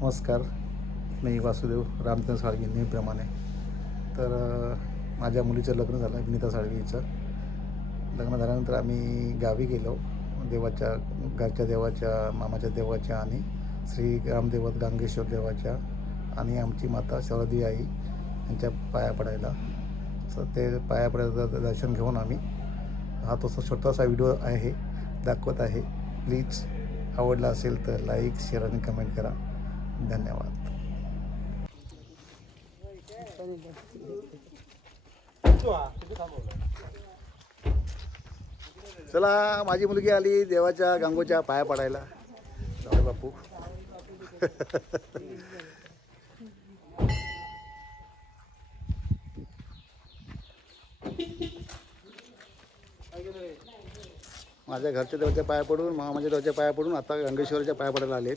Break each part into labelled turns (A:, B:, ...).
A: नमस्कार. मी वासुदेव रामचंद्र साळगे नेहमीप्रमाणे. तर माझ्या मुलीचं लग्न झालं विनीता साळवीचं लग्न झाल्यानंतर आम्ही गावी गेलो. देवाच्या घरच्या देवाच्या मामाच्या देवाच्या आणि श्री रामदेवत गांगेश्वर देवाच्या आणि आमची माता शरदी आई यांच्या पाया पडायला. तर ते पाया पडायचं दर्शन घेऊन आम्ही हा तो छोटासा व्हिडिओ आहे दाखवत आहे. प्लीज आवडला असेल तर लाईक शेअर आणि कमेंट करा. धन्यवाद. चला माझी मुलगी आली देवाच्या गांगोच्या पाया पडायला. जाऊ बापू. माझ्या घरच्या देवाच्या पाया पडून मामाच्या देवाच्या पाया पडून आता गंगेश्वराच्या पाया पडायला आलेत.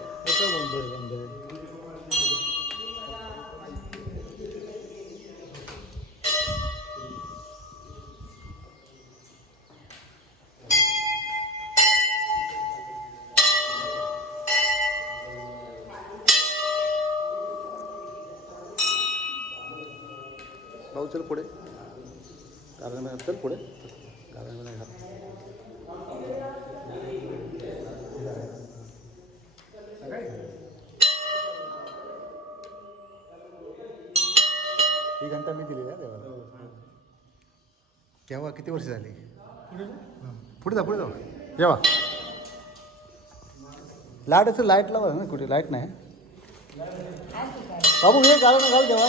A: भाऊ चल पुढे. कारण चल पुढे. कारण ही. घंटा मी दिली ना देवाला. केव्हा? किती वर्ष झाली? पुढे जा. पुढे जाऊ जेव्हा लाइट असेल लाइट लावा ना कुठे? लाइट नाही. बाबू हे ना घाल जेव्हा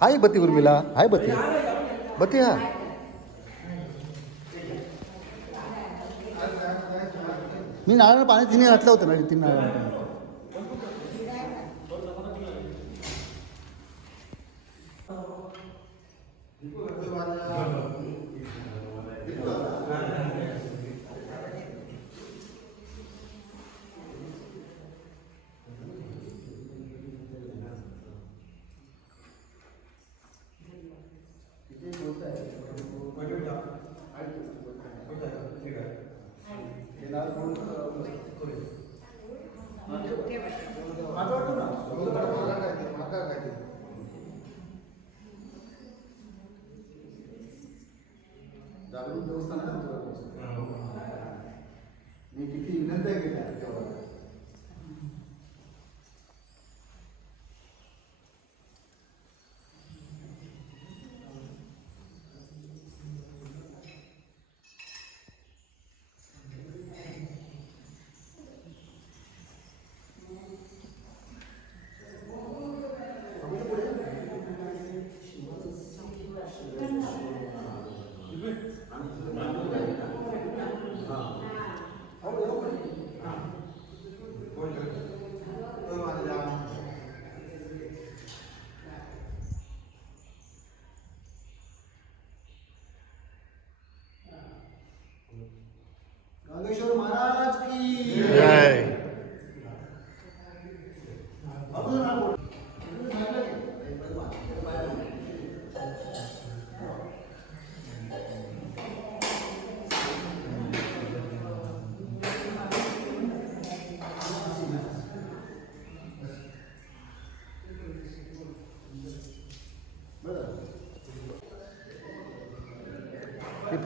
A: हाय बती उर्मिला हाय बती. बती हा. मी नारळ पाणी तिने घातलं होतं ना तीन नारळ ದೇವಸ್ಥಾನ गांगेश्वर महाराज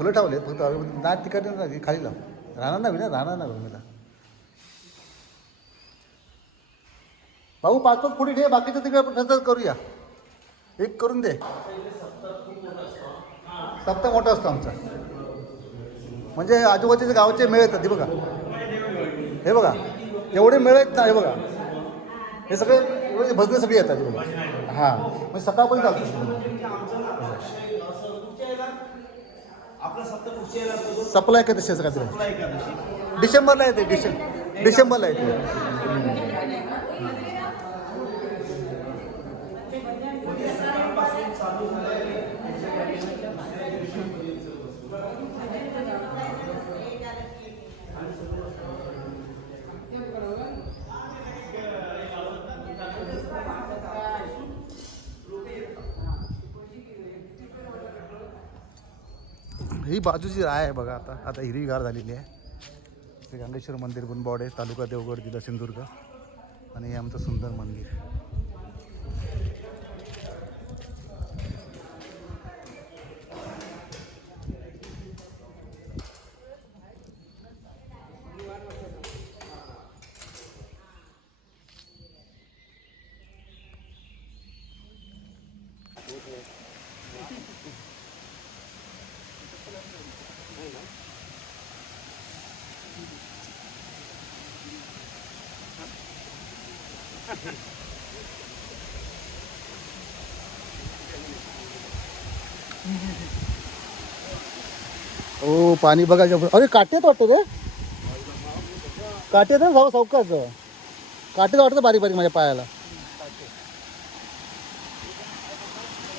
A: फुलं ठेवले फक्त ना तिकडे नाही खाली लाव राहणार नाही ना राहणार नाही भूमीला भाऊ पाच पाच फुटी ठे बाकीचं तिकडे नंतर करूया. एक करून दे. सप्ताह मोठा असतो आमचा. म्हणजे आजूबाजूचे गावचे मेळ येतात हे बघा. हे बघा. एवढे मेळ आहेत ना हे बघा. हे सगळे भजने सगळे येतात हे बघा. हां. म्हणजे सकाळपर्यंत चालतं
B: आपला सप्तपुरुषी यायला असतो तो
A: सप्लाय का तशाच काहीतरी
B: एकादशी.
A: डिसेंबरला येते डिसेंबर डिसेंबरला येते. ही बाजूची राय आहे बघा आता. आता हिरवीगार झालेली आहे. श्री गंगेश्वर मंदिर बुनबॉडे तालुका देवगड जिल्हा सिंधुदुर्ग. आणि हे आमचं सुंदर मंदिर. ओ पाणी बघा अरे काटेत वाटतं रे. काटेत ना जाऊ सावकाच काटेत वाटतं बारीक बारीक माझ्या पायाला.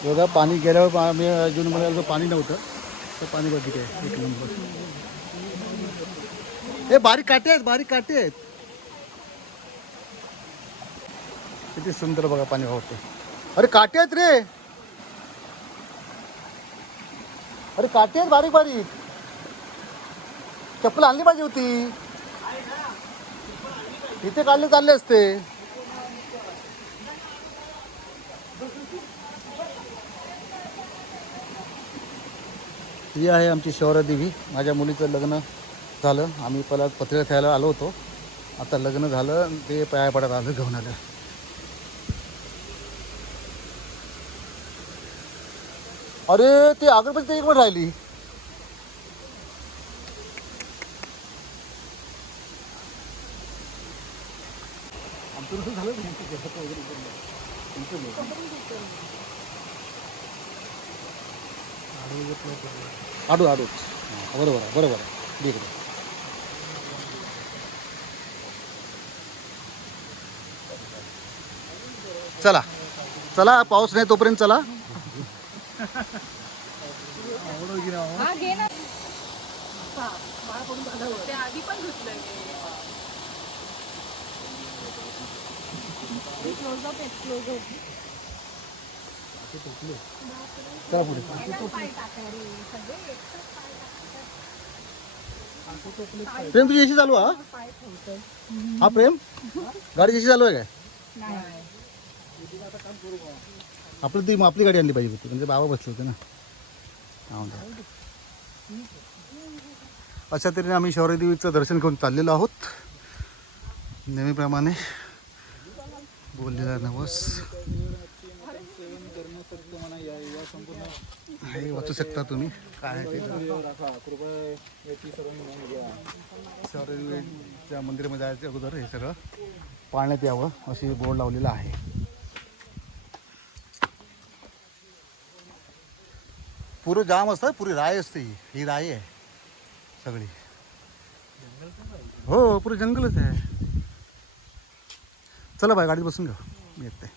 A: बघा पाणी गेल्यावर मी जून मध्ये पाणी नव्हतं तर पाणी बघितलं. एक नंबर. हे बारीक काटे आहेत बारीक काटे आहेत किती सुंदर बघा पाणी वाहतं अरे काटे आहेत रे. अरे काटे आहेत बारीक बारीक. चप्पल आणली पाहिजे होती. इथे काढले चालले असते. ही आहे आमची शौर्य देवी माझ्या मुलीचं लग्न झालं. आम्ही पहिला पत्रिका खेळायला आलो होतो. आता लग्न झालं. ते पाया पडत आलं घेऊन आलं अरे ते अगरबत्ती एक मिनिट राहिली. आमचं झालं नाही. आडू बरोबर आहे बरोबर आहे. ठीक आहे. चला. चला पाऊस नाही तोपर्यंत चला.
C: हा घे ना ते आधी पण क्लोजअप आहे क्लोजअप
A: चला पुढे प्रेम तुझी एसी चालू हा? हा प्रेम? गाडी एसी चालू आहे काय? आपलं ती आपली गाडी आणली पाहिजे होती म्हणजे बाबा बसले होते ना. हा अशा तऱ्हेने आम्ही शौर्यदेवीचं दर्शन घेऊन चाललेलो आहोत. नेहमीप्रमाणे बोललेला नवस. हे वाचू शकता तुम्ही. काय आहे ते? शौर्यदेवीच्या मंदिरामध्ये जायच्या अगोदर हे सगळं पाळण्यात यावं अशी बोर्ड लावलेला आहे. पुरं जाम असतं पुरी राय असते ही. ही राय आहे सगळी. हो पुरं जंगलच आहे. चला बाय गाडीत बसून घेऊ. मी येते.